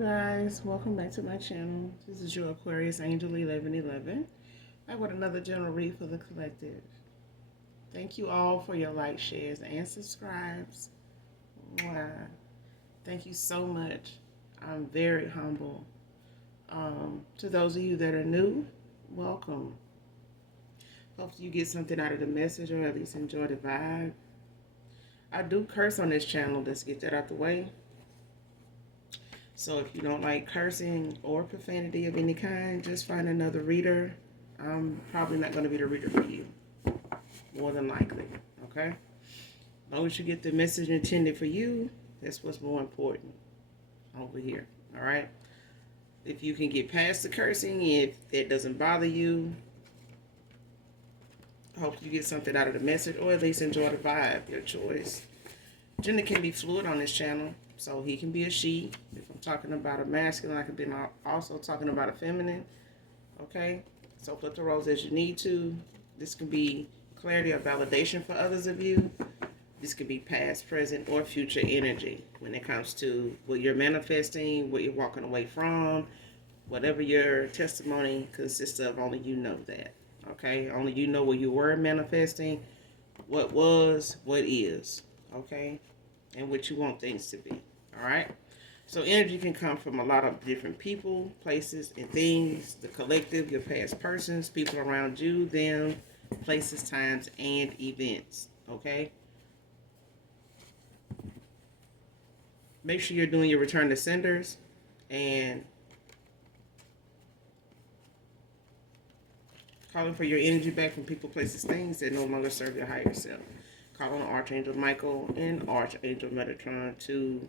Guys, welcome back to my channel. This is your Aquarius Angel 1111. I got another general read for the collective. Thank you all for your likes, shares, and subscribes. Wow. Thank you so much. I'm very humble. To those of you that are new, welcome. Hopefully you get something out of the message or at least enjoy the vibe. I do curse on this channel. Let's get that out the way. So if you don't like cursing or profanity of any kind, just find another reader. I'm probably not going to be the reader for you, more than likely, okay? As long as you get the message intended for you, that's what's more important over here, all right? If you can get past the cursing, if it doesn't bother you, I hope you get something out of the message or at least enjoy the vibe, your choice. Gender can be fluid on this channel. So he can be a she. If I'm talking about a masculine, I could be also talking about a feminine. Okay? So flip the roles as you need to. This can be clarity or validation for others of you. This could be past, present, or future energy when it comes to what you're manifesting, what you're walking away from, whatever your testimony consists of, only you know that. Okay? Only you know what you were manifesting, what was, what is. Okay? And what you want things to be. All right. So energy can come from a lot of different people, places, and things. The collective, your past persons, people around you, them, places, times, and events. Okay. Make sure you're doing your return to senders and calling for your energy back from people, places, things that no longer serve your higher self. Call on Archangel Michael and Archangel Metatron to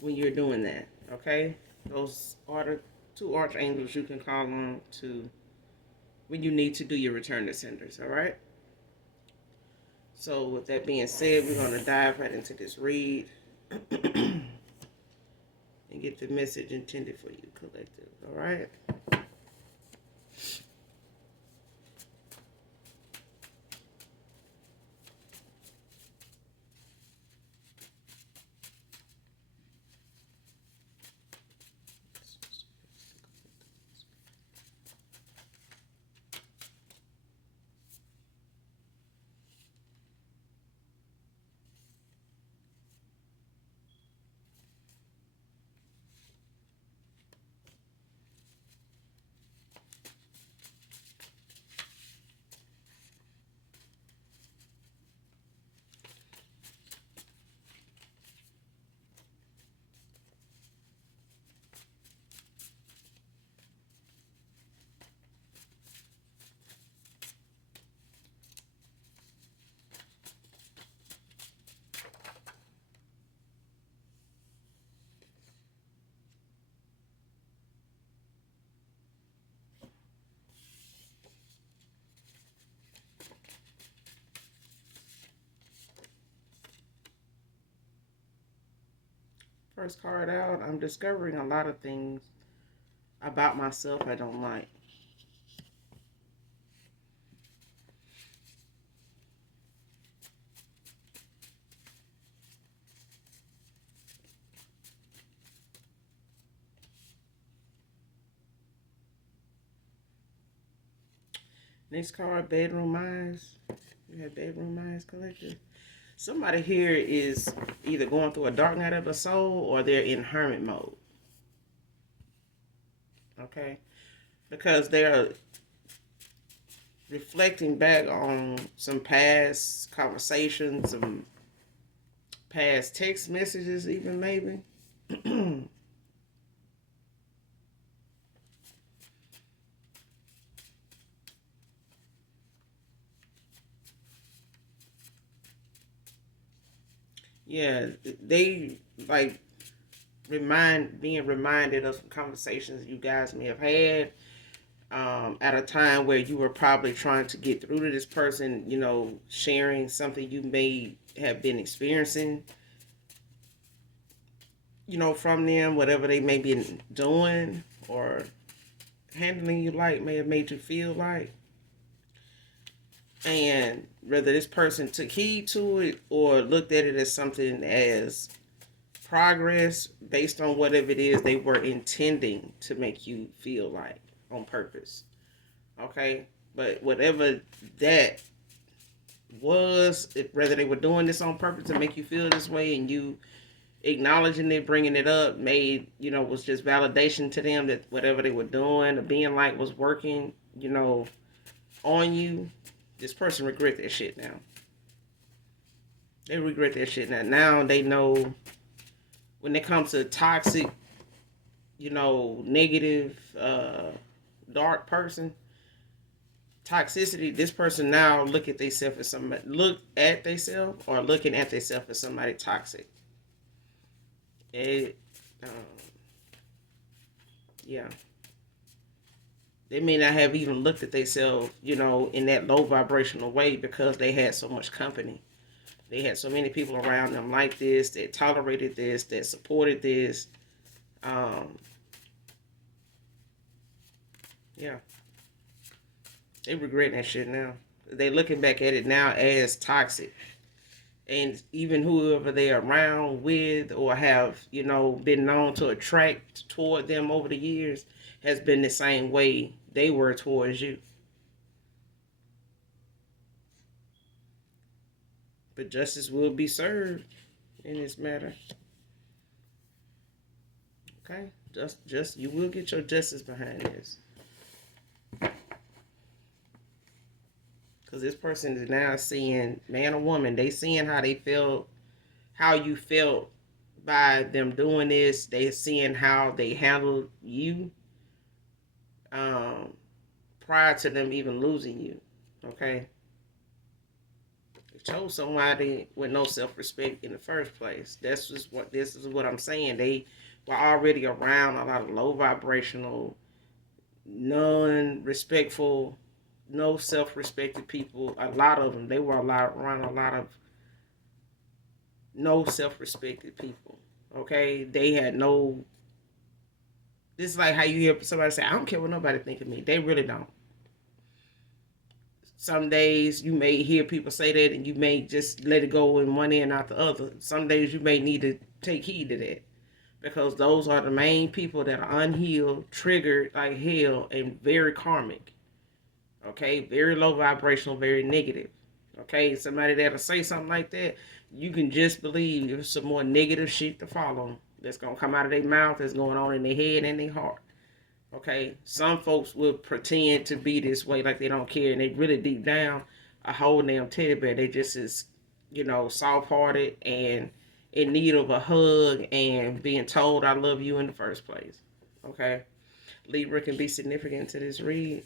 when you're doing that, okay? Those are the two archangels you can call on to when you need to do your return to senders, all right? So with that being said, we're going to dive right into this read and get the message intended for you, collective, all right? First card out, I'm discovering a lot of things about myself I don't like. Next card, Bedroom Eyes. You have Bedroom Eyes, collective. Somebody here is either going through a dark night of the soul or they're in hermit mode. Okay? Because they're reflecting back on some past conversations, some past text messages, even maybe. Yeah, they like being reminded of some conversations you guys may have had at a time where you were probably trying to get through to this person, you know, sharing something you may have been experiencing, you know, from them, whatever they may be doing or handling you like may have made you feel like. And whether this person took heed to it or looked at it as something as progress based on whatever it is they were intending to make you feel like on purpose. Okay? But whatever that was, whether they were doing this on purpose to make you feel this way and you acknowledging it, bringing it up, made, was just validation to them that whatever they were doing or being like was working, on you, this person regret that shit now. They regret that shit now. Now they know when it comes to toxic, negative, dark person, toxicity, this person now look at themselves as somebody, or looking at themselves as somebody toxic. It, yeah. They may not have even looked at themselves, in that low vibrational way because they had so much company. They had so many people around them like this, that tolerated this, that supported this. Yeah. They regret that shit now. They looking back at it now as toxic. And even whoever they're around with or have, been known to attract toward them over the years has been the same way they were towards you. But justice will be served in this matter. Okay? Just you will get your justice behind this. Because this person is now seeing, man or woman, they seeing how they felt, how you felt by them doing this. They seeing how they handled you prior to them even losing you. Okay? They chose somebody with no self-respect in the first place. This is what I'm saying. They were already around a lot of low vibrational, non-respectful, no self-respected people. A lot of them, they were around a lot of no self-respected people. Okay, they had no. This is like how you hear somebody say, "I don't care what nobody think of me." They really don't. Some days you may hear people say that, and you may just let it go in one ear and out the other. Some days you may need to take heed to that, because those are the main people that are unhealed, triggered like hell, and very karmic. Okay, very low vibrational, very negative. Okay, somebody that'll say something like that, you can just believe there's some more negative shit to follow that's gonna come out of their mouth, that's going on in their head and their heart. Okay, some folks will pretend to be this way like they don't care, and they really deep down a whole damn teddy bear. They just is, soft-hearted and in need of a hug and being told I love you in the first place. Okay, Libra can be significant to this read.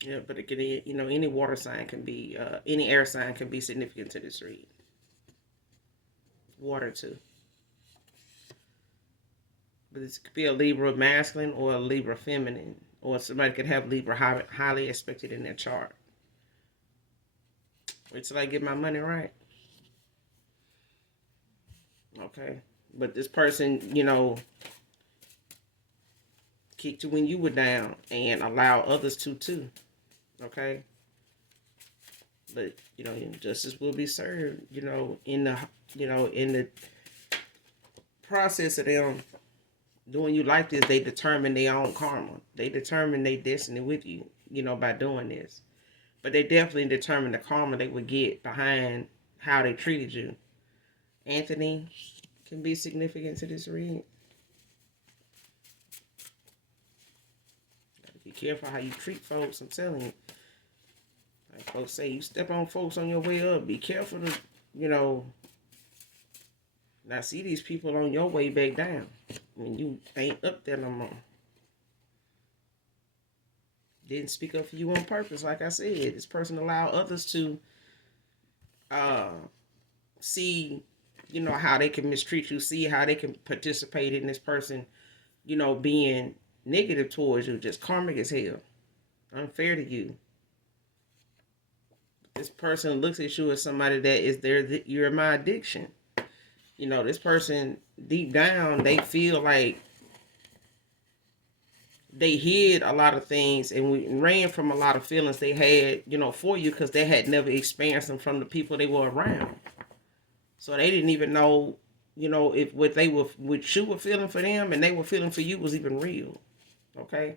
Yeah, but again, any water sign can be, any air sign can be significant to this read. Water too. But it could be a Libra masculine or a Libra feminine, or somebody could have Libra highly expected in their chart. Wait till I get my money right. Okay, but this person, kicked you when you were down and allow others to too. Okay, but justice will be served. In the process of them doing you like this, they determine their own karma. They determine their destiny with you. By doing this, but they definitely determine the karma they would get behind how they treated you. Anthony can be significant to this read. Gotta be careful how you treat folks. I'm telling you. Like folks say, you step on folks on your way up. Be careful to, not see these people on your way back down when you ain't up there no more. Didn't speak up for you on purpose, like I said. This person allowed others to see, how they can mistreat you, see how they can participate in this person, being negative towards you, just karmic as hell, unfair to you. This person looks at you as somebody that is you're my addiction. This person deep down, they feel like they hid a lot of things and we ran from a lot of feelings they had, for you, because they had never experienced them from the people they were around. So they didn't even know, if what you were feeling for them and they were feeling for you was even real. Okay?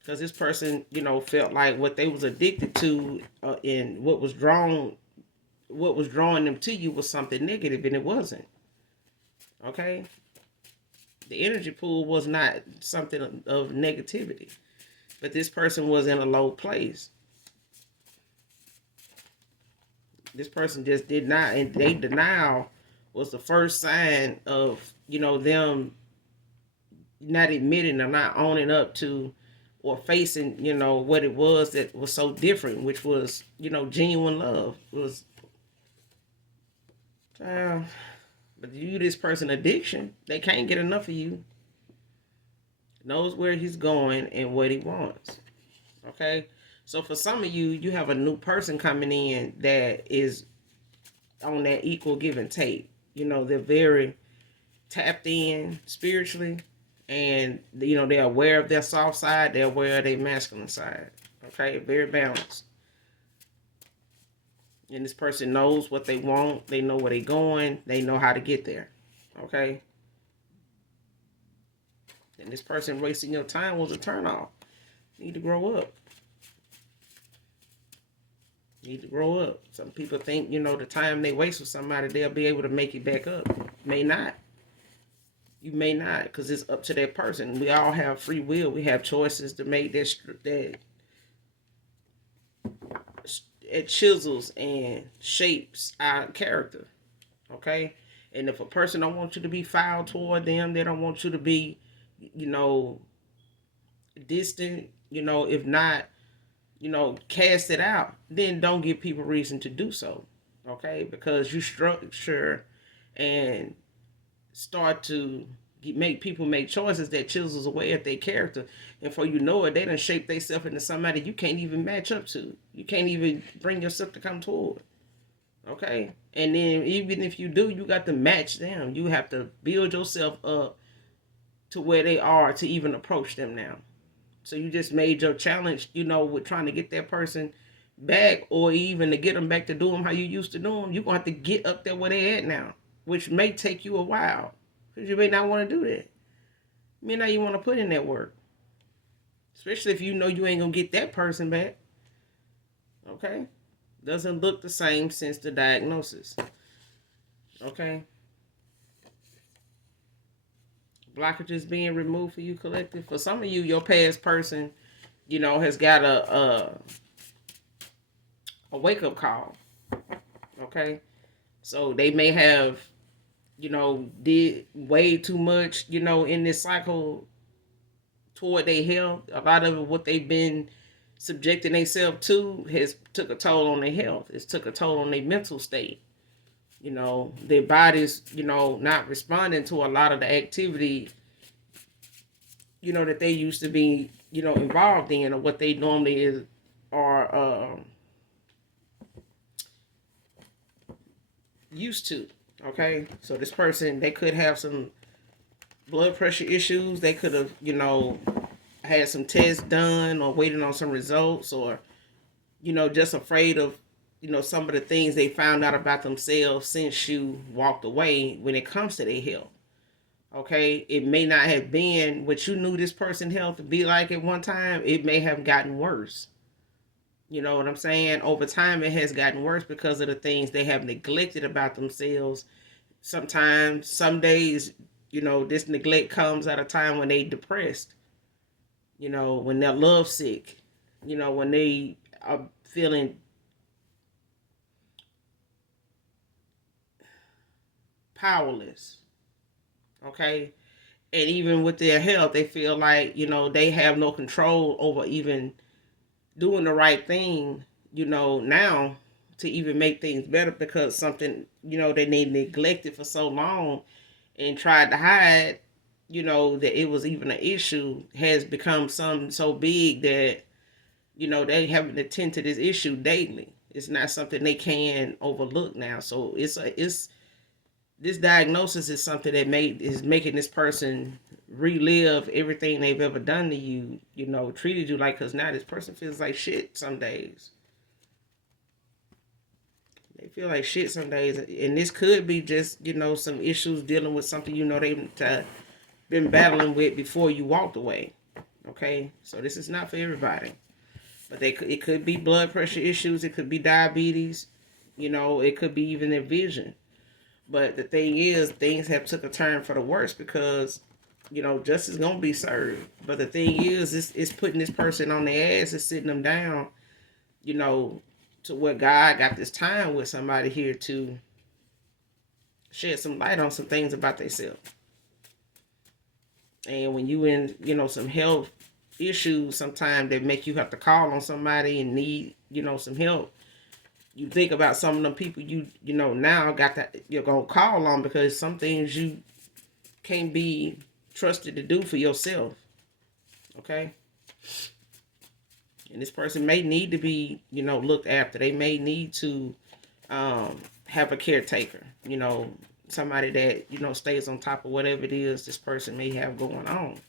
Because this person, felt like what they was addicted to, and what was drawing them to you was something negative, and it wasn't. Okay? The energy pool was not something of negativity, but this person was in a low place. This person just did not, and they denial was the first sign of, them not admitting or not owning up to or facing, what it was that was so different, which was, genuine love. It was, but you, this person addiction, they can't get enough of you. Knows where he's going and what he wants. Okay? So for some of you, you have a new person coming in that is on that equal give and take. They're very tapped in spiritually, and they're aware of their soft side, they're aware of their masculine side. Okay? Very balanced. And this person knows what they want, they know where they're going, they know how to get there. Okay? And this person wasting your time was a turnoff. You need to grow up. You need to grow up. Some people think, the time they waste with somebody, they'll be able to make it back up. May not. You may not, because it's up to that person. We all have free will. We have choices to make that it chisels and shapes our character. Okay? And if a person don't want you to be foul toward them, they don't want you to be, distant, if not, cast it out, then don't give people reason to do so. Okay? Because you structure and start to make people make choices that chisels away at their character. And before you know it, they done shape themselves into somebody you can't even match up to. You can't even bring yourself to come toward. Okay? And then even if you do, you got to match them. You have to build yourself up to where they are to even approach them now. So you just made your challenge, with trying to get that person back, or even to get them back to do them how you used to do them. You're going to have to get up there where they at now, which may take you a while, because you may not want to do that. You may not even want to put in that work, especially if you know you ain't going to get that person back. Okay? Doesn't look the same since the diagnosis. Okay? Blockages being removed for you, collective. For some of you, your past person, has got a wake-up call. Okay? So they may have, did way too much, in this cycle toward their health. A lot of what they've been subjecting themselves to has took a toll on their health. It's took a toll on their mental state. Their bodies, not responding to a lot of the activity, that they used to be, involved in, or what they normally are used to. Okay? So this person, they could have some blood pressure issues. They could have, had some tests done or waiting on some results, or, just afraid of, some of the things they found out about themselves since you walked away when it comes to their health. Okay? It may not have been what you knew this person's health to be like at one time. It may have gotten worse. You know what I'm saying? Over time, it has gotten worse because of the things they have neglected about themselves. Sometimes, some days, this neglect comes at a time when they depressed. When they're lovesick. When they are feeling powerless. Okay? And even with their health, they feel like, they have no control over even doing the right thing, now to even make things better, because something, they neglected for so long and tried to hide, that it was even an issue, has become something so big that, they having to tend to this issue daily. It's not something they can overlook now. So it's this diagnosis is something that is making this person relive everything they've ever done to you, treated you like, because now this person feels like shit some days. They feel like shit some days. And this could be just, some issues dealing with something, they've been battling with before you walked away. Okay? So this is not for everybody. But it could be blood pressure issues. It could be diabetes. It could be even their vision. But the thing is, things have took a turn for the worse because, justice is going to be served. But the thing is, it's putting this person on their ass and sitting them down, to where God got this time with somebody here to shed some light on some things about themselves. And when you in, some health issues sometimes that make you have to call on somebody and need, some help, you think about some of them people now got that you're gonna call on, because some things you can't be trusted to do for yourself. Okay? And this person may need to be, looked after. They may need to have a caretaker, somebody that, stays on top of whatever it is this person may have going on.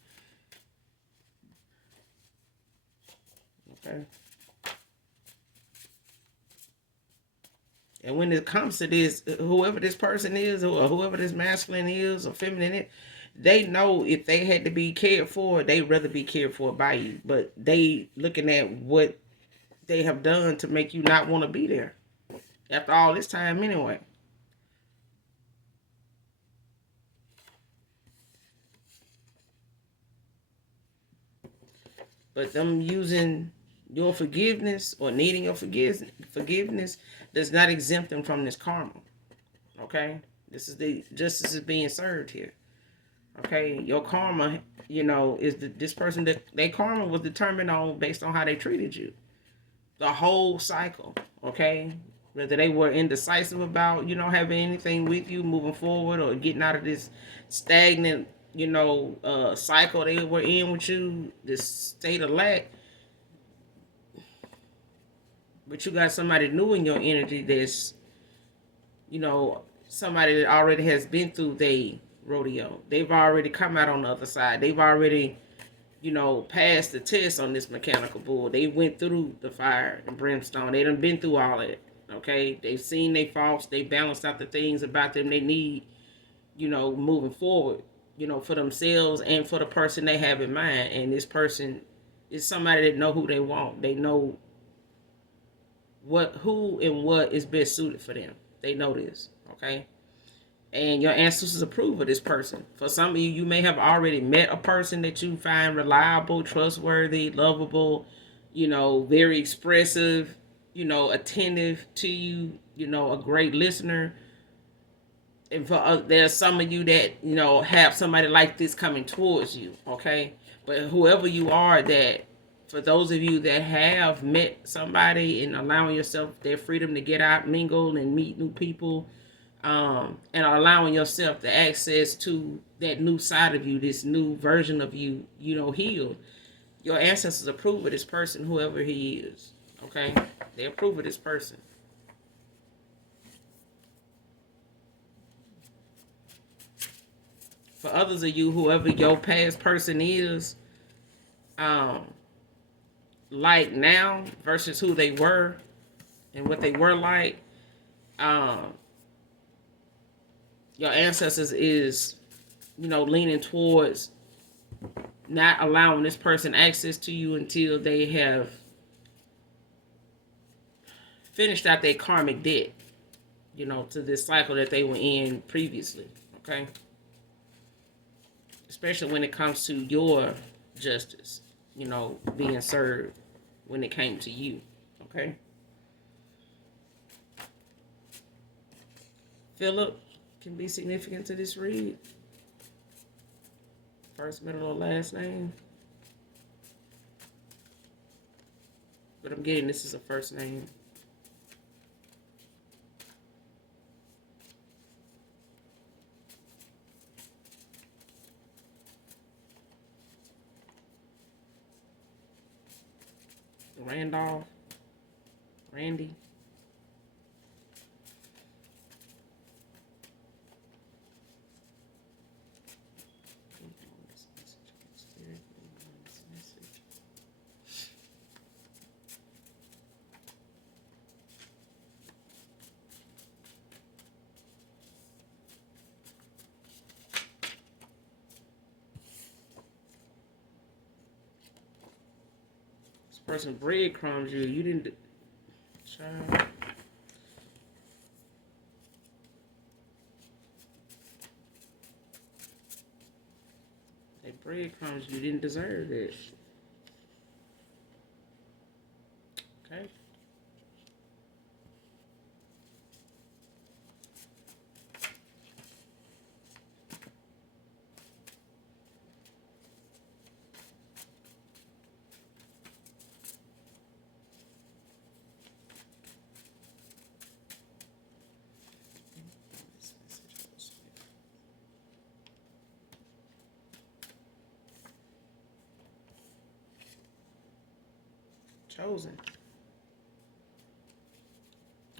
Okay? And when it comes to this, whoever this person is, or whoever this masculine is, or feminine is, they know if they had to be cared for, they'd rather be cared for by you. But they looking at what they have done to make you not want to be there after all this time anyway. But them using your forgiveness or needing your forgiveness does not exempt them from this karma. Okay? This is the justice is being served here. Okay? Your karma, is this person that their karma was determined on based on how they treated you. The whole cycle. Okay? Whether they were indecisive about, having anything with you moving forward, or getting out of this stagnant, cycle they were in with you, this state of lack. But you got somebody new in your energy that's, somebody that already has been through the rodeo. They've already come out on the other side. They've already, passed the test on this mechanical bull. They went through the fire and brimstone. They done been through all that. Okay? They've seen their faults. They balanced out the things about them they need, moving forward, for themselves and for the person they have in mind. And this person is somebody that know who they want. They know who and what is best suited for them. They know this, okay? And your ancestors approve of this person. For some of you, you may have already met a person that you find reliable, trustworthy, lovable, very expressive, attentive to you, a great listener. And for there's some of you that, have somebody like this coming towards you, okay? But whoever you are, that for those of you that have met somebody and allowing yourself their freedom to get out, mingle, and meet new people, and allowing yourself the access to that new side of you, this new version of you, healed, your ancestors approve of this person, whoever he is, okay? They approve of this person. For others of you, whoever your past person is, like now versus who they were and what they were like, your ancestors is, leaning towards not allowing this person access to you until they have finished out their karmic debt, to this cycle that they were in previously, okay? Especially when it comes to your justice, being served when it came to you, okay? Philip can be significant to this read. First, middle, or last name. But I'm getting this is a first name. Randolph. Randy. Person breadcrumbs you. You didn't. Child. They breadcrumbs you. Didn't deserve it. Okay. Chosen.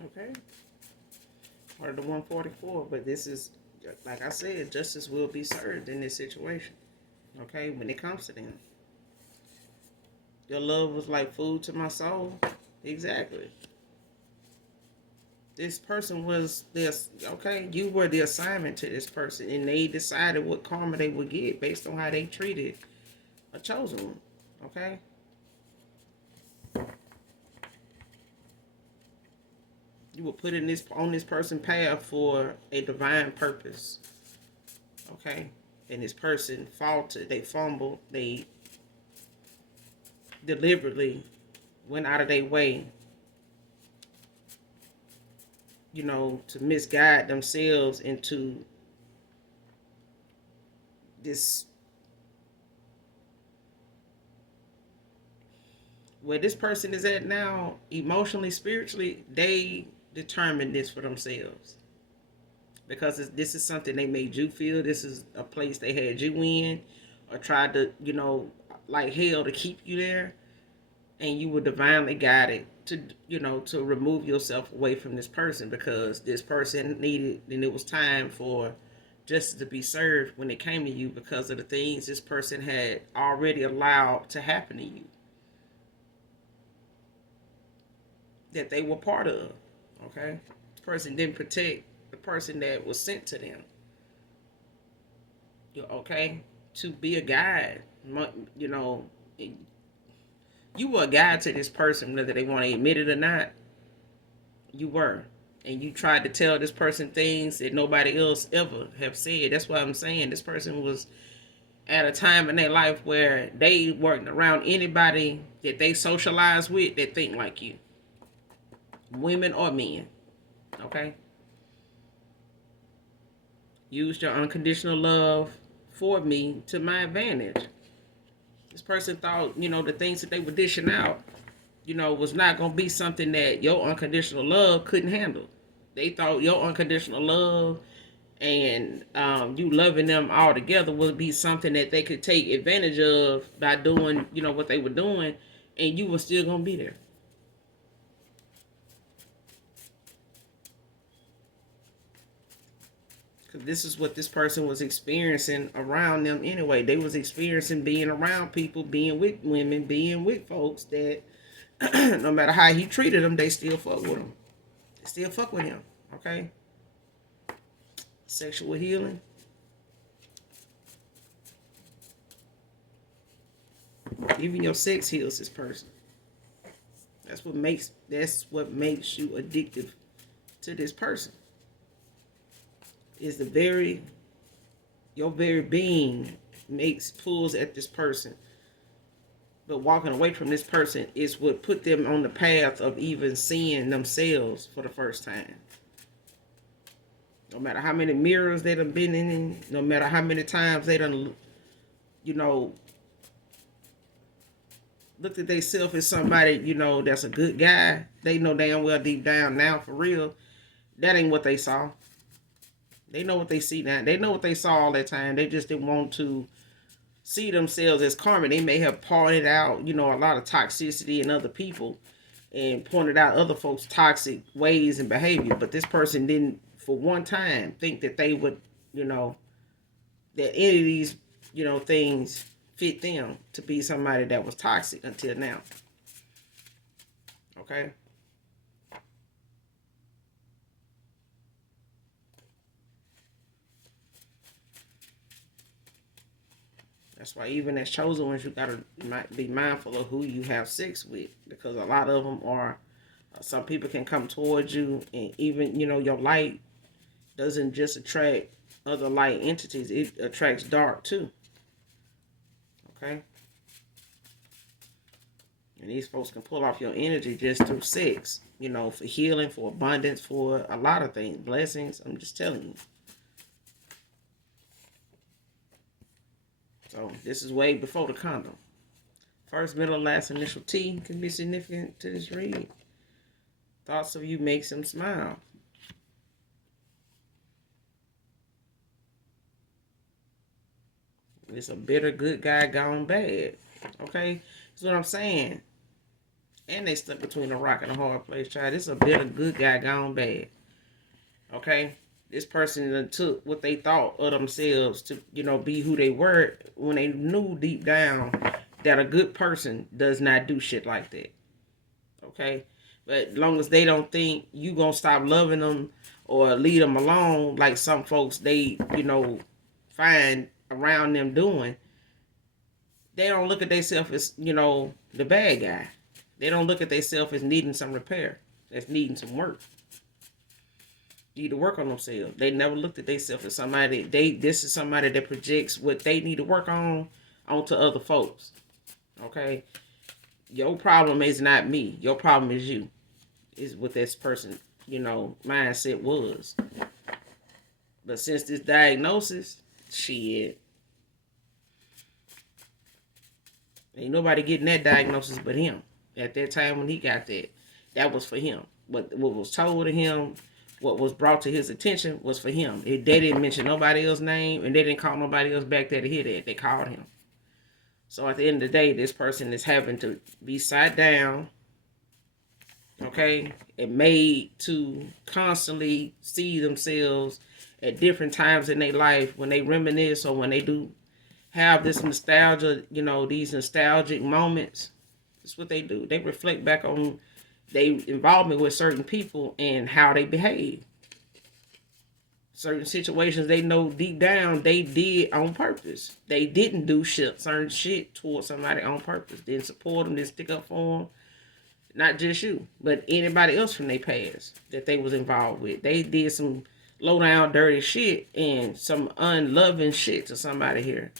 Okay. Or the 144. But this is, like I said, justice will be served in this situation. Okay, when it comes to them. Your love was like food to my soul. Exactly. This person was this, okay, you were the assignment to this person, and they decided what karma they would get based on how they treated a chosen one. Okay. You were put in this on this person's path for a divine purpose. Okay. And this person faltered, they fumbled, they deliberately went out of their way, to misguide themselves into this, where this person is at now, emotionally, spiritually. They determined this for themselves, because this is something they made you feel. This is a place they had you in, or tried to, like hell, to keep you there. And you were divinely guided to remove yourself away from this person, because this person needed, and it was time for justice to be served when it came to you, because of the things this person had already allowed to happen to you, that they were part of. Okay. This person didn't protect the person that was sent to them. Okay. To be a guide. You were a guide to this person, whether they want to admit it or not. You were. And you tried to tell this person things that nobody else ever have said. That's why I'm saying this person was at a time in their life where they weren't around anybody that they socialize with that think like you. Women or men. Okay? Used your unconditional love for me to my advantage. This person thought, the things that they were dishing out, was not going to be something that your unconditional love couldn't handle. They thought your unconditional love and you loving them all together would be something that they could take advantage of by doing, what they were doing, and you were still going to be there. Because this is what this person was experiencing around them anyway. They was experiencing being around people, being with women, being with folks that no matter how he treated them, they still fuck with him. They still fuck with him. Okay? Sexual healing. Even your sex heals this person. That's what makes you addictive to this person. Is your very being pulls at this person. But walking away from this person is what put them on the path of even seeing themselves for the first time. No matter how many mirrors they done been in, no matter how many times they done, looked at themselves as somebody, that's a good guy, they know damn well deep down now, for real, that ain't what they saw. They know what they see now. They know what they saw all that time. They just didn't want to see themselves as karma. They may have pointed out, a lot of toxicity in other people and pointed out other folks' toxic ways and behavior. But this person didn't, for one time, think that they would, that any of these, things fit them to be somebody that was toxic until now. Okay? That's why even as chosen ones, you gotta be mindful of who you have sex with, because a lot of them are. Some people can come towards you, and even your light doesn't just attract other light entities; it attracts dark too. Okay, and these folks can pull off your energy just through sex. For healing, for abundance, for a lot of things, blessings. I'm just telling you. So this is way before the condom. First, middle, last, initial T can be significant to this read. Thoughts of you makes him smile. It's a bitter good guy gone bad. Okay? That's what I'm saying. And they stuck between a rock and a hard place, child. This is a bitter good guy gone bad. Okay? This person took what they thought of themselves to, be who they were when they knew deep down that a good person does not do shit like that. Okay? But as long as they don't think you gonna stop loving them or leave them alone, like some folks they, find around them doing, they don't look at themselves as, the bad guy. They don't look at themselves as needing some repair, as needing some work. Need to work on themselves. They never looked at themselves as somebody. This is somebody that projects what they need to work on onto other folks. Okay, your problem is not me. Your problem is you. Is what this person, mindset was. But since this diagnosis, shit, ain't nobody getting that diagnosis but him. At that time when he got that was for him. What was told to him, what was brought to his attention was for him. They didn't mention nobody else's name, and they didn't call nobody else back there to hear that. They called him. So at the end of the day, this person is having to be sat down, okay, and made to constantly see themselves at different times in their life when they reminisce or when they do have this nostalgia, these nostalgic moments. That's what they do. They reflect back on their involvement with certain people and how they behave. Certain situations they know deep down they did on purpose. They didn't do certain shit towards somebody on purpose. Didn't support them, didn't stick up for them. Not just you, but anybody else from their past that they was involved with. They did some low down dirty shit and some unloving shit to somebody here.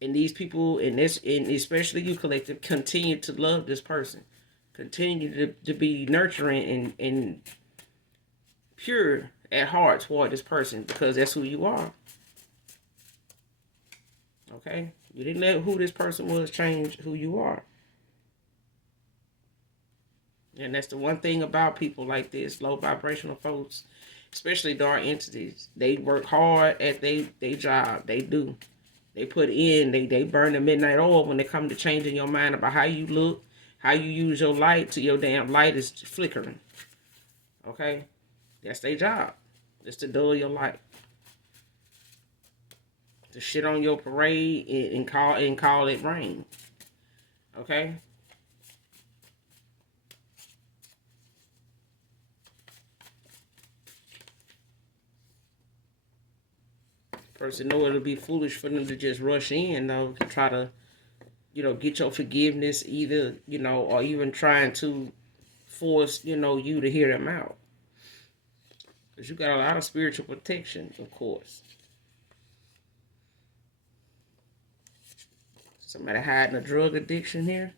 And these people and especially you collective continue to love this person. Continue to be nurturing and pure at heart toward this person because that's who you are. Okay? You didn't let who this person was change who you are. And that's the one thing about people like this, low vibrational folks, especially dark entities. They work hard at their job. They do. They put in, they burn the midnight oil when they come to changing your mind about how you look, how you use your light till your damn light is flickering. Okay? That's their job. Just to dull your light. To shit on your parade and call it rain. Okay? Person know it'll be foolish for them to just rush in though to try to, get your forgiveness either, or even trying to force, you to hear them out. Because you got a lot of spiritual protection, of course. Somebody hiding a drug addiction here.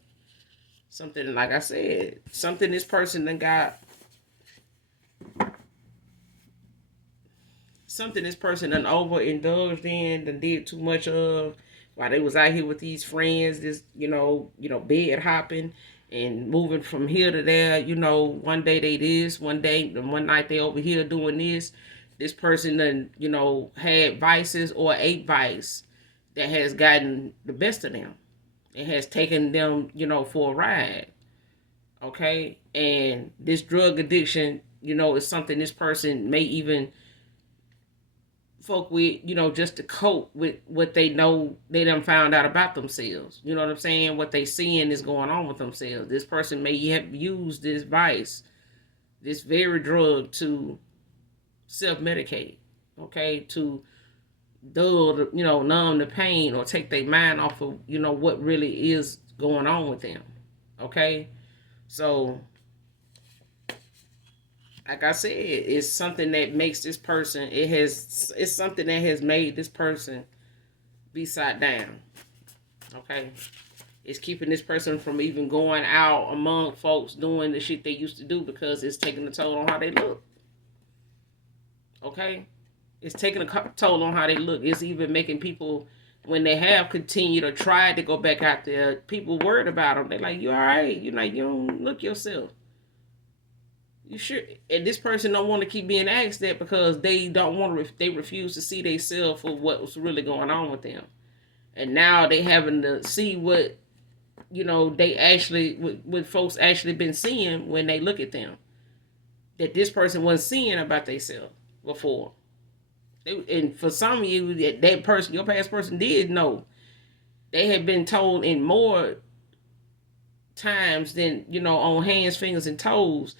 Something, like I said, something this person done got. Something this person done overindulged in, done did too much of while they was out here with these friends, this, bed hopping and moving from here to there, one day they this, one night they over here doing this. This person done, had vices or ate vice that has gotten the best of them. It has taken them, for a ride. Okay? And this drug addiction, is something this person may even folk with, just to cope with what they know they done found out about themselves. You know what I'm saying? What they seeing is going on with themselves. This person may have used this vice, this very drug to self-medicate, okay? To, dull, numb the pain or take their mind off of, what really is going on with them. Okay? So, like I said, it's something that makes this person, it's something that has made this person be sat down. Okay? It's keeping this person from even going out among folks doing the shit they used to do because it's taking a toll on how they look. Okay? It's taking a toll on how they look. It's even making people, when they have continued or tried to go back out there, people worried about them. They're like, you all right? You're like, you don't look yourself. You sure? And this person don't want to keep being asked that because they don't want to. They refuse to see themselves for what's really going on with them. And now they having to see what they actually what folks actually been seeing when they look at them. That this person wasn't seeing about themselves before. And for some of you, that person, your past person, did know. They had been told in more times than on hands, fingers, and toes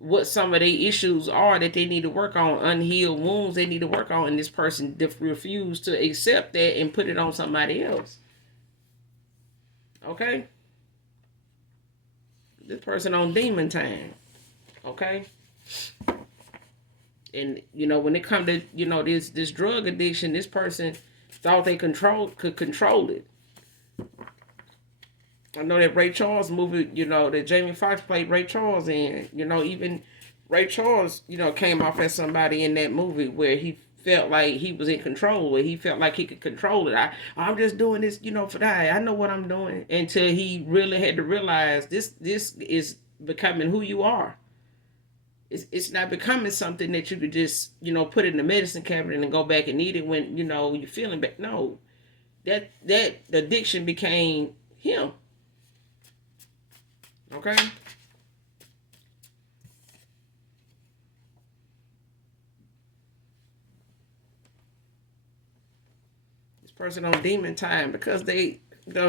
what some of the issues are that they need to work on, unhealed wounds they need to work on, and this person refused to accept that and put it on somebody else. Okay? This person on demon time. Okay? And when it come to this drug addiction, this person thought they could control it. I know that Ray Charles movie, that Jamie Foxx played Ray Charles in. Even Ray Charles, came off as somebody in that movie where he felt like he was in control, where he felt like he could control it. I'm just doing this, for that. I know what I'm doing. Until he really had to realize this is becoming who you are. It's not becoming something that you could just, put in the medicine cabinet and go back and eat it when, you're feeling bad. No. That addiction became him. Okay? This person on demon time because they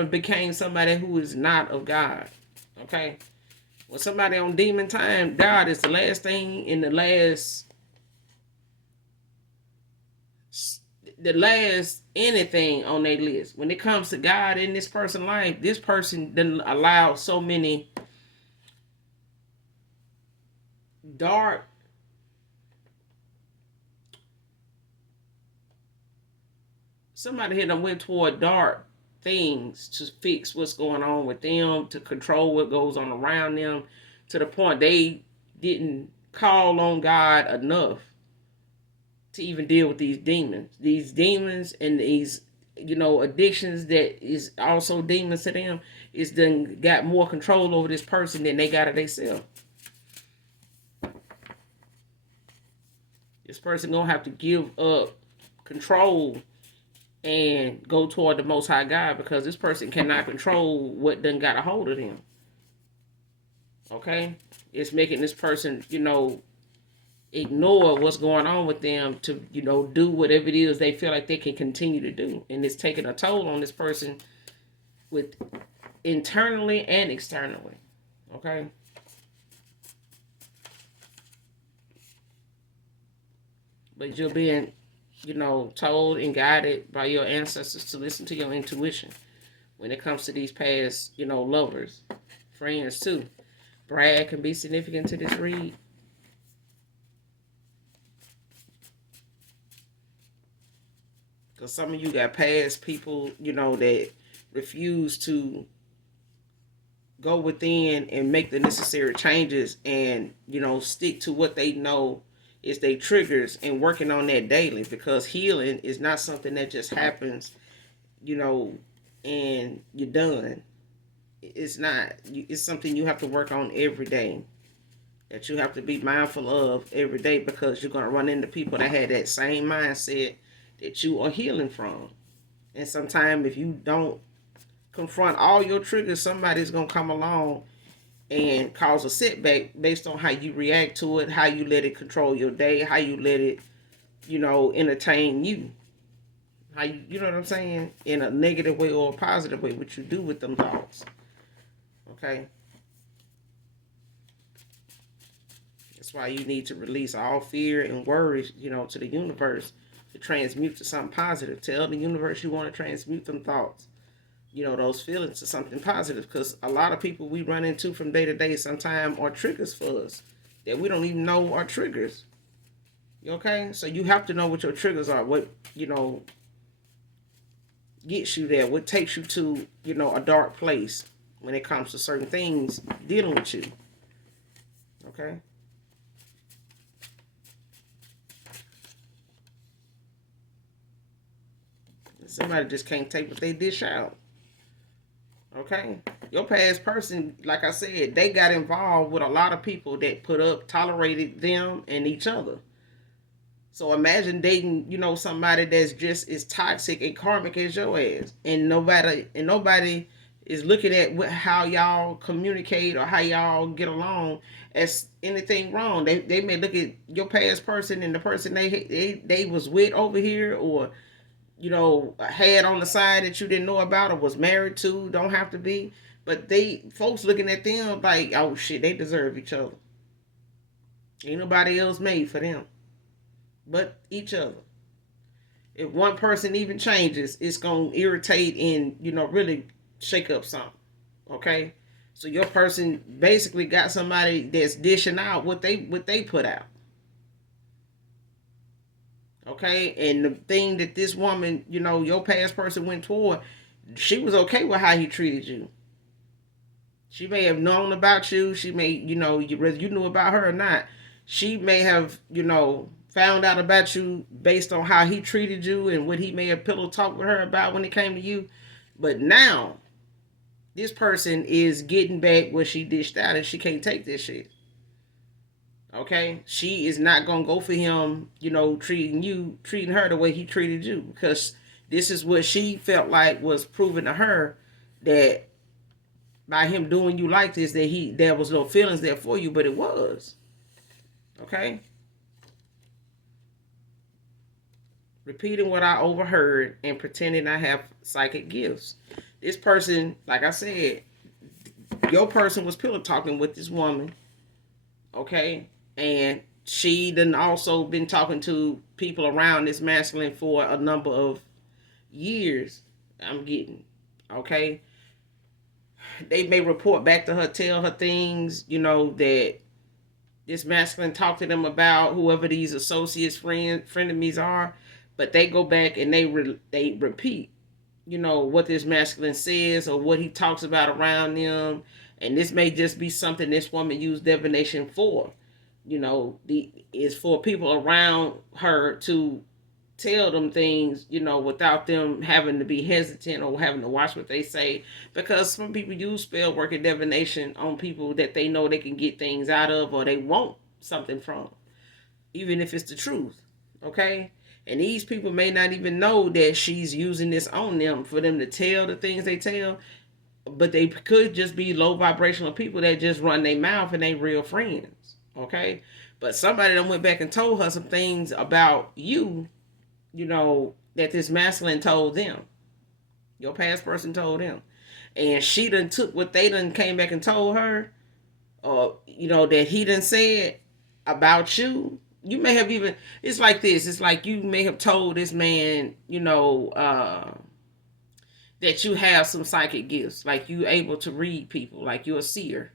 became somebody who is not of God. Okay? When somebody on demon time, God is the last thing in the last anything on their list. When it comes to God in this person's life, this person didn't allow so many dark somebody here done went toward dark things to fix what's going on with them, to control what goes on around them, to the point they didn't call on God enough to even deal with these demons. These demons and these, addictions that is also demons to them, is then got more control over this person than they got of themselves. This person gonna have to give up control and go toward the Most High God, because this person cannot control what done got a hold of them. Okay? It's making this person, ignore what's going on with them to, do whatever it is they feel like they can continue to do. And it's taking a toll on this person with internally and externally. Okay? But you're being, told and guided by your ancestors to listen to your intuition when it comes to these past, lovers, friends too. Brad can be significant to this read. Because some of you got past people, that refuse to go within and make the necessary changes and, stick to what they know is they triggers and working on that daily, because healing is not something that just happens, and you're done. It's not. It's something you have to work on every day, that you have to be mindful of every day, because you're going to run into people that had that same mindset that you are healing from. And sometimes if you don't confront all your triggers, somebody's going to come along and cause a setback based on how you react to it, how you let it control your day, how you let it, entertain you. How you know what I'm saying? In a negative way or a positive way, what you do with them thoughts. Okay? That's why you need to release all fear and worries, to the universe, to transmute to something positive. Tell the universe you want to transmute them thoughts, those feelings to something positive. Because a lot of people we run into from day to day sometimes are triggers for us that we don't even know are triggers. Okay? So you have to know what your triggers are, what, gets you there, what takes you to, a dark place when it comes to certain things dealing with you. Okay? Somebody just can't take what they dish out. Okay? Your past person, like I said, they got involved with a lot of people that tolerated them and each other. So imagine dating, somebody that's just as toxic and karmic as your ass, and nobody is looking at how y'all communicate or how y'all get along as anything wrong. They may look at your past person and the person they was with over here, or had on the side that you didn't know about or was married to. Don't have to be, but folks looking at them like, oh shit, they deserve each other. Ain't nobody else made for them but each other. If one person even changes, it's gonna irritate and really shake up something. Okay, so your person basically got somebody that's dishing out what they put out. Okay, and the thing that this woman, your past person went toward, she was okay with how he treated you. She may have known about you. She may, whether you knew about her or not, she may have, found out about you based on how he treated you and what he may have pillow talked with her about when it came to you. But now, this person is getting back what she dished out, and she can't take this shit. Okay, she is not gonna go for him, treating her the way he treated you, because this is what she felt like was proving to her that by him doing you like this, that there was no feelings there for you, but it was. Okay, repeating what I overheard and pretending I have psychic gifts. This person, like I said, your person was pillow talking with this woman. Okay, and she done also been talking to people around this masculine for a number of years. I'm getting, okay. They may report back to her, tell her things, that this masculine talked to them about, whoever these associates, frenemies are, but they go back and they repeat, what this masculine says or what he talks about around them. And this may just be something this woman used divination for. Is for people around her to tell them things, without them having to be hesitant or having to watch what they say. Because some people use spell work and divination on people that they know they can get things out of or they want something from, even if it's the truth. Okay? And these people may not even know that she's using this on them for them to tell the things they tell. But they could just be low vibrational people that just run their mouth and ain't real friends. Okay? But somebody that went back and told her some things about you, that this masculine told them. Your past person told them. And she done took what they done came back and told her, or, that he done said about you. You may have even, it's like this, it's like you may have told this man, that you have some psychic gifts, like you able to read people, like you're a seer.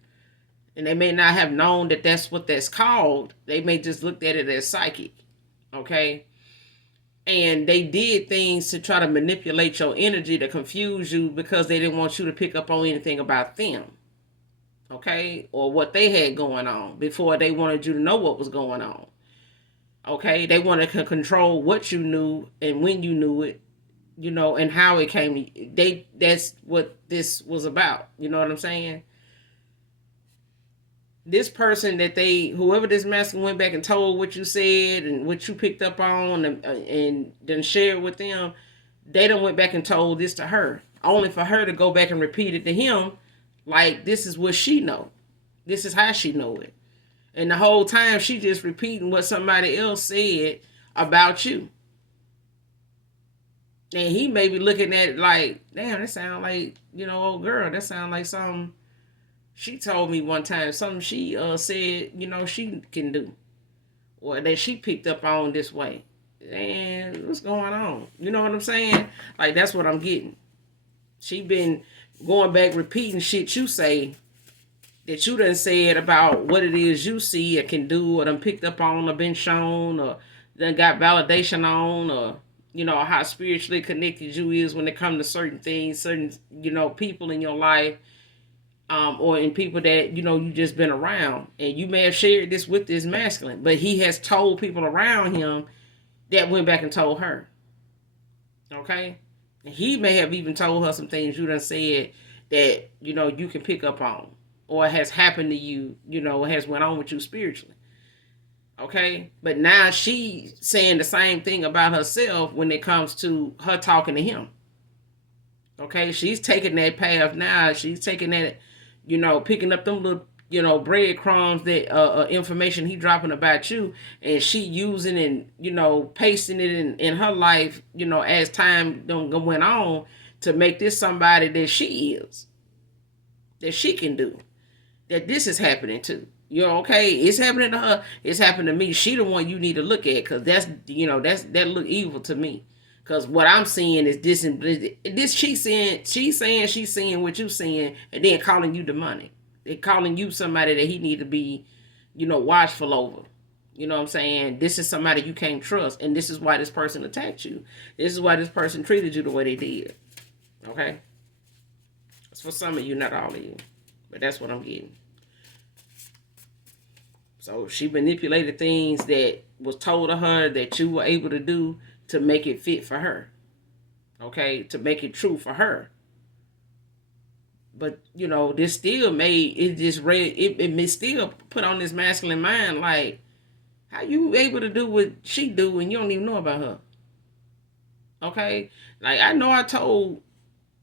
And they may not have known that that's what that's called. They may just looked at it as psychic. Okay? And they did things to try to manipulate your energy to confuse you because they didn't want you to pick up on anything about them. Okay? Or what they had going on before they wanted you to know what was going on. Okay? They wanted to control what you knew and when you knew it, and how it came to you. That's what this was about. You know what I'm saying? This person that whoever this master went back and told what you said and what you picked up on and then shared with them, they done went back and told this to her, only for her to go back and repeat it to him, like this is what she know. This is how she know it. And the whole time she just repeating what somebody else said about you. And he may be looking at it like, damn, that sound like, old girl, that sound like something she told me one time, something she said, she can do. Or that she picked up on this way. And man, what's going on? You know what I'm saying? Like, that's what I'm getting. She been going back repeating shit you say that you done said about what it is you see or can do or done picked up on or been shown or done got validation on, or, you know, how spiritually connected you is when it comes to certain things, certain, you know, people in your life, or in people that, you know, you just been around. And you may have shared this with this masculine, but he has told people around him that went back and told her. Okay? And he may have even told her some things you done said that, you know, you can pick up on, or has happened to you, you know, has went on with you spiritually. Okay? But now she's saying the same thing about herself when it comes to her talking to him. Okay? She's taking that path now. She's taking that, you know, picking up them little, you know, breadcrumbs, that information he dropping about you, and she using and, you know, pasting it in her life, you know, as time went on, to make this somebody that she is, that she can do, that this is happening to. You know, okay, it's happening to her, it's happening to me. She the one you need to look at, because that's, you know, that look evil to me. Because what I'm seeing is this she's saying she's seeing what you seeing, and then calling you demonic. They're calling you somebody that he need to be, you know, watchful over. You know what I'm saying? This is somebody you can't trust, and this is why this person attacked you. This is why this person treated you the way they did. Okay? It's for some of you, not all of you. But that's what I'm getting. So she manipulated things that was told to her that you were able to do to make it fit for her. Okay? To make it true for her. But, you know, this still made it just it may still put on this masculine mind, like, how you able to do what she do and you don't even know about her? Okay? Like, I know I told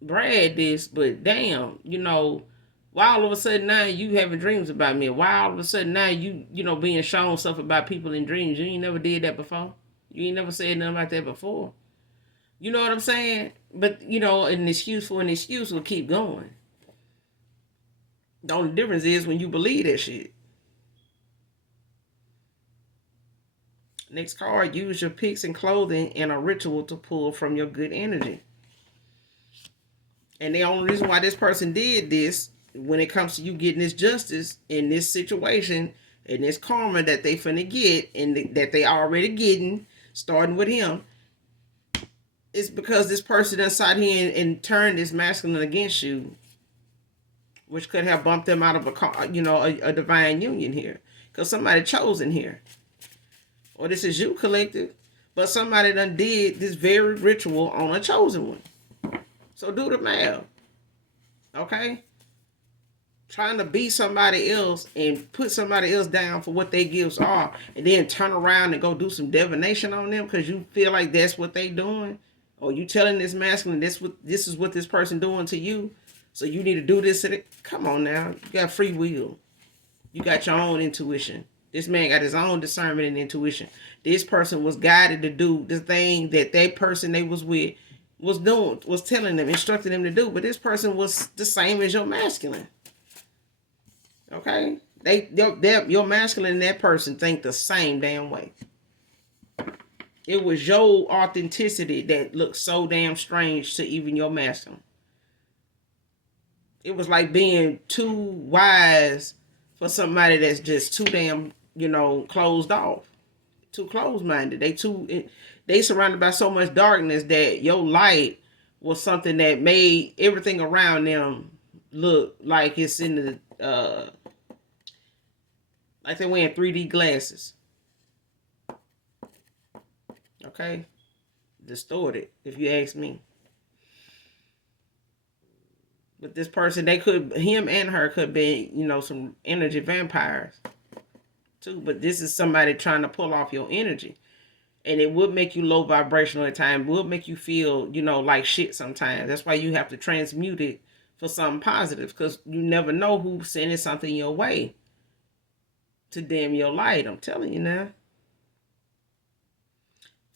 Brad this, but damn, you know, why all of a sudden now you having dreams about me? Why all of a sudden now you know, being shown stuff about people in dreams? You ain't never did that before. You ain't never said nothing about that before. You know what I'm saying? But, you know, an excuse for an excuse will keep going. The only difference is when you believe that shit. Next card, use your picks and clothing and a ritual to pull from your good energy. And the only reason why this person did this, when it comes to you getting this justice in this situation, and this karma that they finna get, and that they already getting, starting with him, is because this person inside here and turned this masculine against you, which could have bumped them out of a divine union here, because somebody chosen here, or this is you, collective, but somebody done did this very ritual on a chosen one. So do the math. Okay? Trying to be somebody else and put somebody else down for what their gifts are, and then turn around and go do some divination on them because you feel like that's what they doing, or you telling this masculine this is what this person doing to you, so you need to do this. Come on now, you got free will. You got your own intuition. This man got his own discernment and intuition. This person was guided to do the thing that person they was with was doing, was telling them, instructing them to do. But this person was the same as your masculine. Okay? Your masculine and that person think the same damn way. It was your authenticity that looked so damn strange to even your masculine. It was like being too wise for somebody that's just too damn, you know, closed off. Too closed-minded. They surrounded by so much darkness that your light was something that made everything around them look like it's in the like they're wearing 3D glasses. Okay? Distorted, if you ask me. But this person, him and her could be, you know, some energy vampires too. But this is somebody trying to pull off your energy. And it would make you low vibrational at times. It would make you feel, you know, like shit sometimes. That's why you have to transmute it for something positive. Because you never know who's sending something your way to dim your light. I'm telling you now.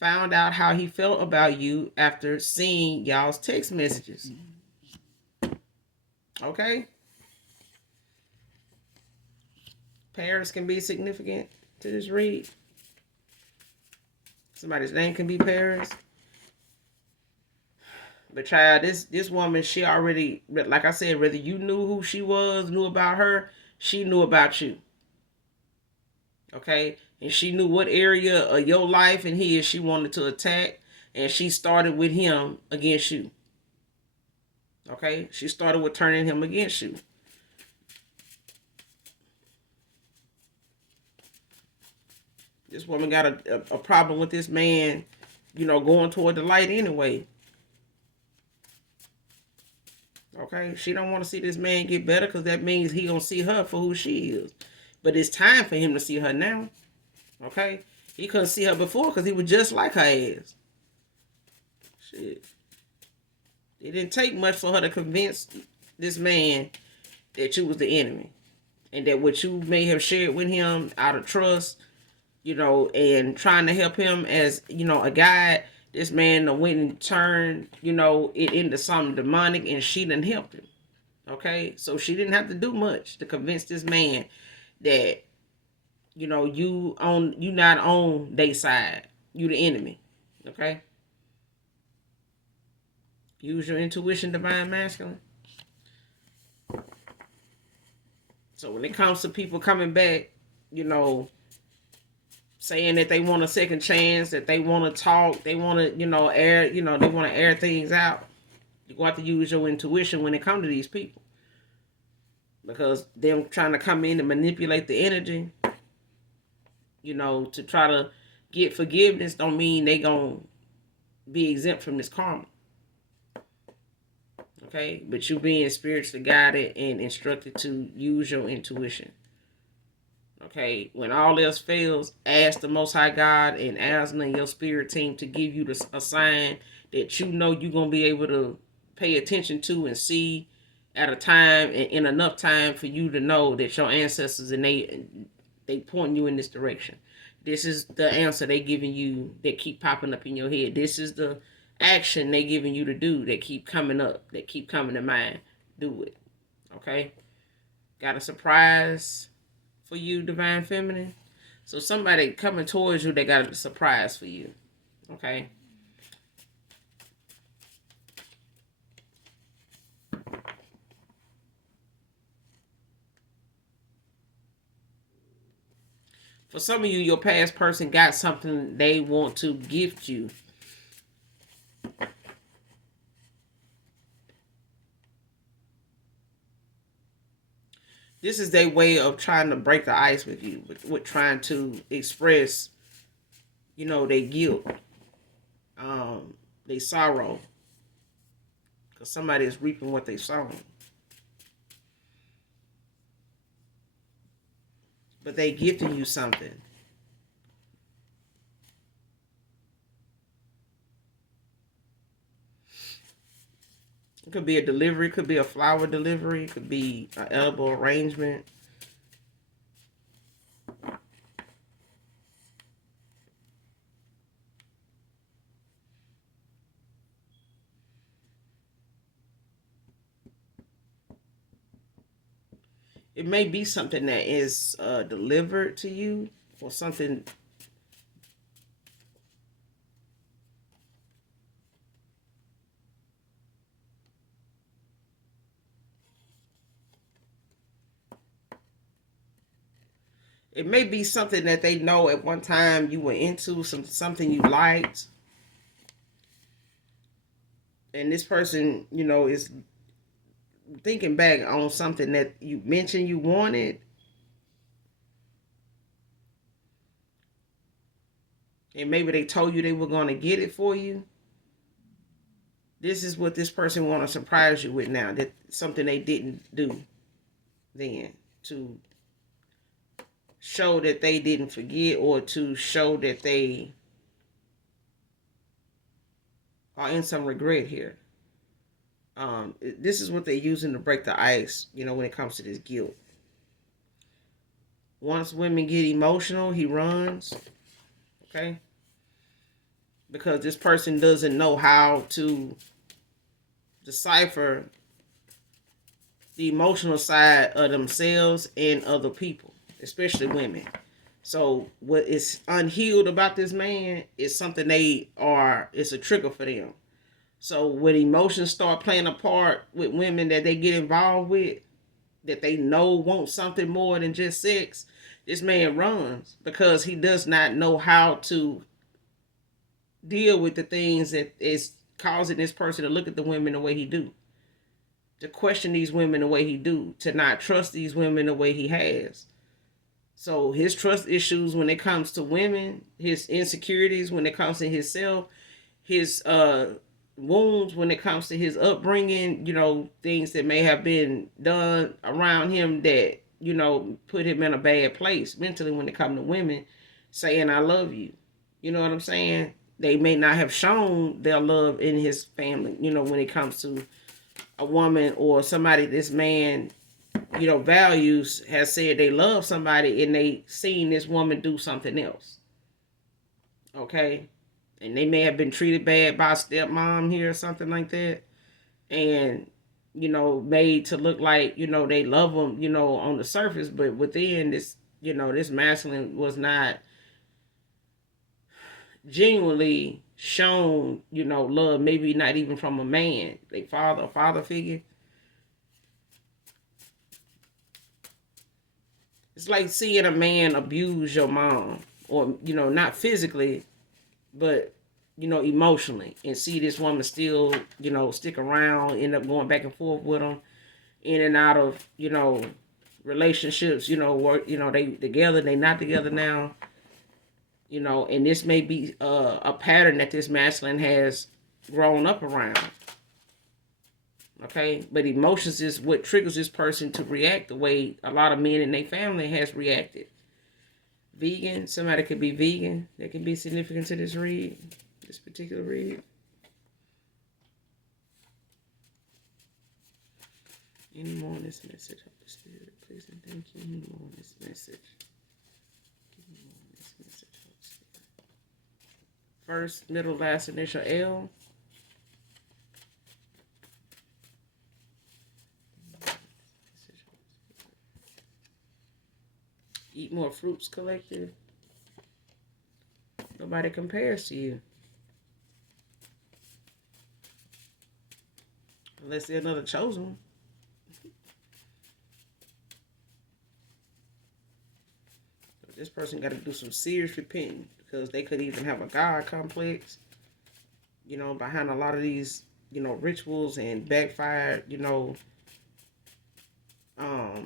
Found out how he felt about you after seeing y'all's text messages. Okay? Parents can be significant to this read. Somebody's name can be Paris. But child, this woman, she already, like I said, whether you knew who she was, knew about her, she knew about you. Okay? And she knew what area of your life and his she wanted to attack. And she started with him against you. Okay? She started with turning him against you. This woman got a problem with this man, going toward the light anyway. Okay? She don't want to see this man get better because that means he gonna see her for who she is. But it's time for him to see her now. Okay? He couldn't see her before because he was just like her ass. Shit. It didn't take much for her to convince this man that you was the enemy. And that what you may have shared with him out of trust, and trying to help him as, a guide, this man went and turned, it into something demonic, and she done helped him. Okay? So she didn't have to do much to convince this man that, you not on their side. You the enemy. Okay? Use your intuition, divine masculine. So when it comes to people coming back, saying that they want a second chance, that they want to talk, they want to, air, they want to air things out. You have to use your intuition when it comes to these people. Because them trying to come in and manipulate the energy, to try to get forgiveness don't mean they gonna be exempt from this karma. Okay? But you being spiritually guided and instructed to use your intuition. Okay, when all else fails, ask the Most High God and Aslan and your spirit team to give you a sign that you're going to be able to pay attention to and see at a time and in enough time for you to know that your ancestors and they point you in this direction. This is the answer they giving you that keep popping up in your head. This is the action they giving you to do that keep coming up, that keep coming to mind. Do it. Okay? Got a surprise for you, divine feminine. So somebody coming towards you, they got a surprise for you. Okay? For some of you, your past person got something they want to gift you. This is their way of trying to break the ice with you, with trying to express, their guilt, their sorrow. Because somebody is reaping what they sown. But they gifting you something. It could be a delivery, could be a flower delivery, could be an edible arrangement. It may be something that is delivered to you, or something. It may be something that they know at one time you were into, something you liked. And this person, is thinking back on something that you mentioned you wanted. And maybe they told you they were going to get it for you. This is what this person want to surprise you with now. That something they didn't do then, to show that they didn't forget, or to show that they are in some regret here. This is what they're using to break the ice, when it comes to this guilt. Once women get emotional, he runs. Okay? Because this person doesn't know how to decipher the emotional side of themselves and other people, especially women. So what is unhealed about this man is something it's a trigger for them. So when emotions start playing a part with women that they get involved with, that they know want something more than just sex, this man runs because he does not know how to deal with the things that is causing this person to look at the women the way he do, to question these women the way he do, to not trust these women the way he has. So his trust issues when it comes to women, his insecurities when it comes to himself, his wounds when it comes to his upbringing, things that may have been done around him that, put him in a bad place mentally when it comes to women saying, I love you. You know what I'm saying? They may not have shown their love in his family, when it comes to a woman or somebody this man, values, has said they love somebody and they seen this woman do something else. Okay? And they may have been treated bad by a stepmom here or something like that. And, made to look like, they love them, on the surface, but within this, this masculine was not genuinely shown, love, maybe not even from a man, like a father figure. It's like seeing a man abuse your mom, or, not physically, but, emotionally, and see this woman still, stick around, end up going back and forth with them, in and out of, relationships, work, they together, they not together now, and this may be a pattern that this masculine has grown up around. Okay, but emotions is what triggers this person to react the way a lot of men in their family has reacted. Vegan, somebody could be vegan. That can be significant to this read, this particular read. Any more on this message, Holy Spirit, please and thank you. Any more on this message? Give me more on this message, Holy Spirit. First, middle, last initial L. Eat more fruits, collective. Nobody compares to you. Unless they're another chosen one. This person got to do some serious repenting, because they could even have a God complex, behind a lot of these, rituals and backfired,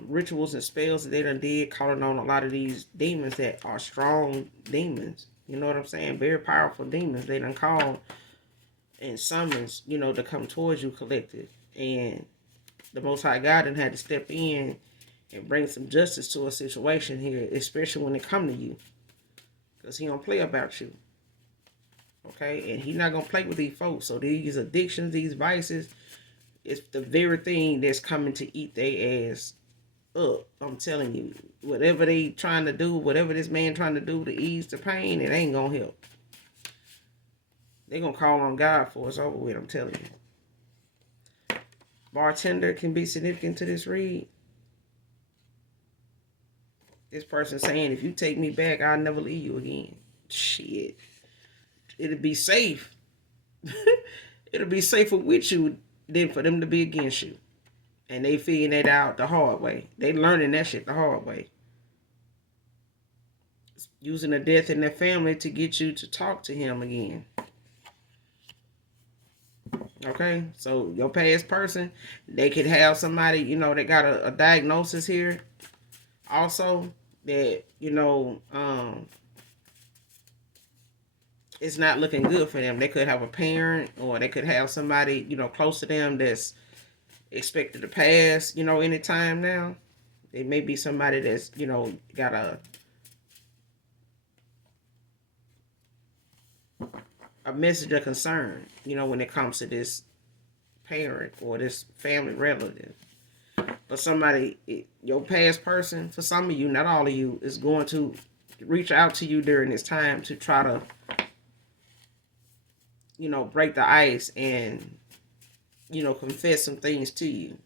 rituals and spells that they done did, calling on a lot of these demons that are strong demons. You know what I'm saying? Very powerful demons. They done called and summons, to come towards you, collective. And the Most High God done had to step in and bring some justice to a situation here, especially when it come to you. Because he don't play about you. Okay? And he not going to play with these folks. So these addictions, these vices, it's the very thing that's coming to eat their ass up. I'm telling you. Whatever they trying to do, whatever this man trying to do to ease the pain, it ain't going to help. They going to call on God for it's over with, I'm telling you. Bartender can be significant to this read. This person saying, if you take me back, I'll never leave you again. Shit. It'll be safe. It'll be safer with you than for them to be against you. And they figuring that out the hard way. They learning that shit the hard way. Using the death in their family to get you to talk to him again. Okay? So your past person, they could have somebody, that got a diagnosis here. Also, that, it's not looking good for them. They could have a parent, or they could have somebody, close to them that's expected to pass, anytime now. It may be somebody that's, got a message of concern, when it comes to this parent or this family relative. But somebody, your past person, for some of you, not all of you, is going to reach out to you during this time to try to, break the ice and, confess some things to you.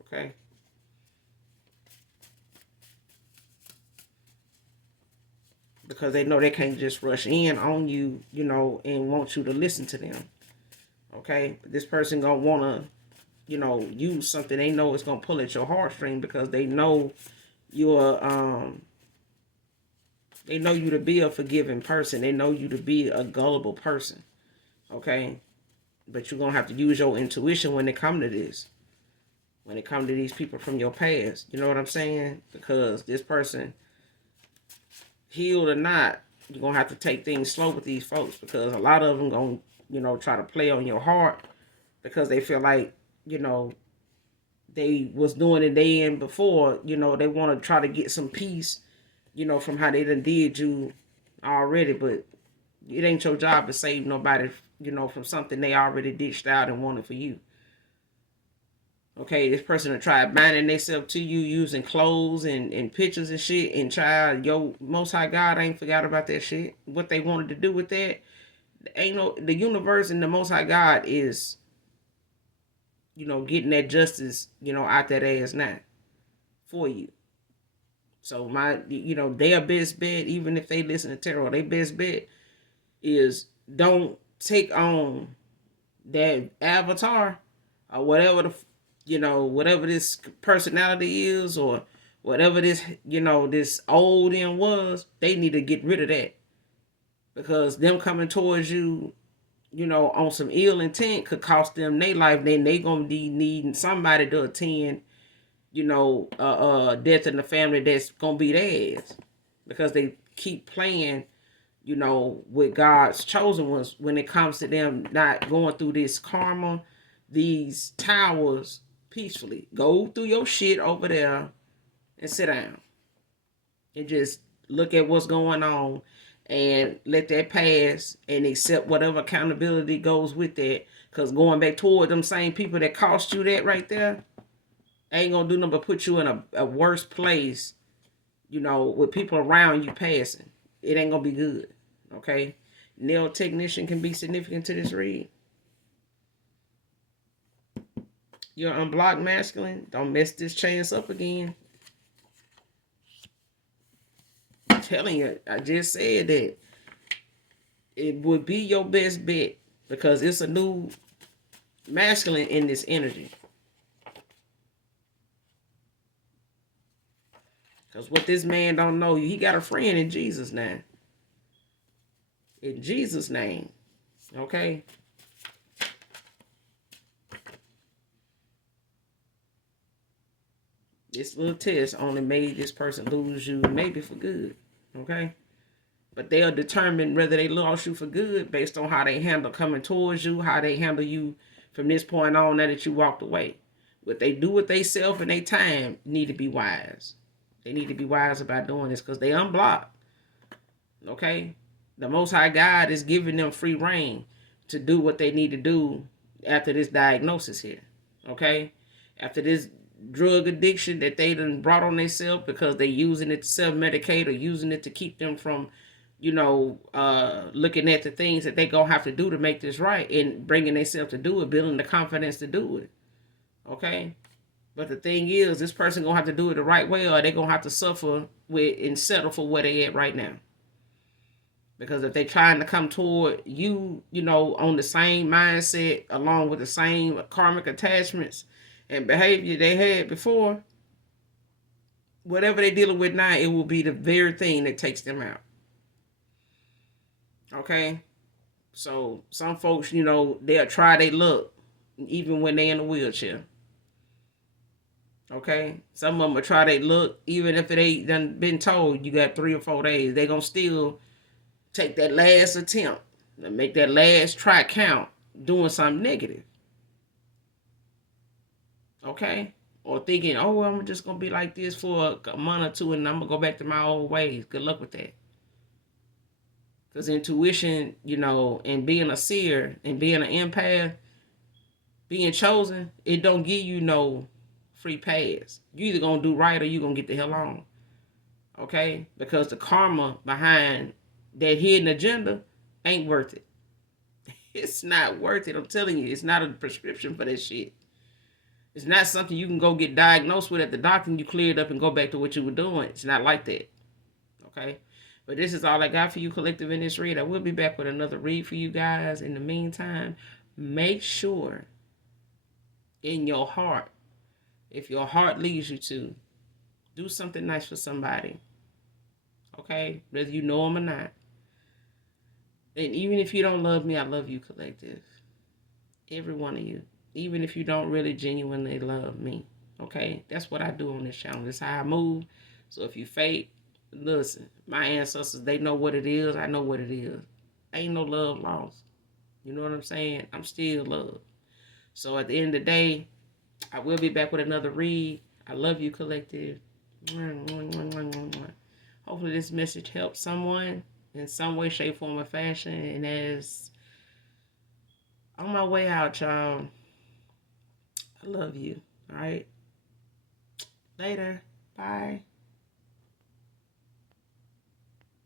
Okay? because they know they can't just rush in on you, and want you to listen to them. Okay, but this person gonna wanna, use something they know is gonna pull at your heartstring because they know you're they know you to be a forgiving person. They know you to be a gullible person. Okay, but you're gonna have to use your intuition when it come to this. When it come to these people from your past, you know what I'm saying? Because this person, healed or not, you're gonna have to take things slow with these folks because a lot of them gonna, try to play on your heart because they feel like, they was doing it day in before, they want to try to get some peace, from how they done did you already, but it ain't your job to save nobody, from something they already dished out and wanted for you. Okay, this person will try binding themselves to you using clothes and pictures and shit. And child, yo, Most High God ain't forgot about that shit. What they wanted to do with that, the universe and the Most High God is, getting that justice, out that ass now for you. So their best bet, even if they listen to tarot, their best bet is don't take on that avatar or whatever whatever this personality is, or whatever this, this old them was. They need to get rid of that because them coming towards you, on some ill intent could cost them their life. Then they gonna be needing somebody to attend, death in the family that's gonna be theirs because they keep playing, with God's chosen ones when it comes to them not going through this karma, these towers peacefully. Go through your shit over there and sit down and just look at what's going on and let that pass and accept whatever accountability goes with that. Because going back toward them same people that cost you that right there ain't gonna do nothing but put you in a worse place, with people around you passing. It ain't gonna be good. Okay? Nail technician can be significant to this read. You're unblocked masculine. Don't mess this chance up again. I'm telling you, I just said that it would be your best bet because it's a new masculine in this energy. Because what this man don't know, he got a friend in Jesus now. In Jesus' name. Okay? This little test only made this person lose you maybe for good. Okay? But they'll determine whether they lost you for good based on how they handle coming towards you, how they handle you from this point on now that you walked away. What they do with themselves and their time need to be wise. They need to be wise about doing this because they unblocked. Okay? The Most High God is giving them free reign to do what they need to do after this diagnosis here. Okay? After this drug addiction that they done brought on themselves because they using it to self-medicate or using it to keep them from, looking at the things that they gonna have to do to make this right and bringing themselves to do it, building the confidence to do it. Okay? But the thing is, this person gonna have to do it the right way or they gonna have to suffer with and settle for where they at right now. Because if they trying to come toward you, on the same mindset, along with the same karmic attachments and behavior they had before, whatever they dealing with now, it will be the very thing that takes them out. Okay? So some folks, they'll try their luck even when they in a wheelchair. Okay? Some of them will try their luck even if it ain't done been told you got 3 or 4 days. They gonna still take that last attempt and make that last try count doing something negative. Okay? Or thinking, oh, I'm just going to be like this for a month or two and I'm going to go back to my old ways. Good luck with that. Because intuition, and being a seer and being an empath, being chosen, it don't give you no free pass. You either going to do right or you going to get the hell on. Okay? Because the karma behind that hidden agenda ain't worth it. It's not worth it. I'm telling you, it's not a prescription for that shit. It's not something you can go get diagnosed with at the doctor and you clear it up and go back to what you were doing. It's not like that. Okay? But this is all I got for you, collective, in this read. I will be back with another read for you guys. In the meantime, make sure in your heart, if your heart leads you to, do something nice for somebody. Okay? Whether you know them or not. And even if you don't love me, I love you, collective. Every one of you. Even if you don't really genuinely love me. Okay? That's what I do on this channel. That's how I move. So if you fake, listen. My ancestors, they know what it is. I know what it is. Ain't no love lost. You know what I'm saying? I'm still loved. So at the end of the day, I will be back with another read. I love you, collective. Hopefully this message helps someone in some way, shape, form, or fashion. And as on my way out, y'all, I love you. All right? Later. Bye.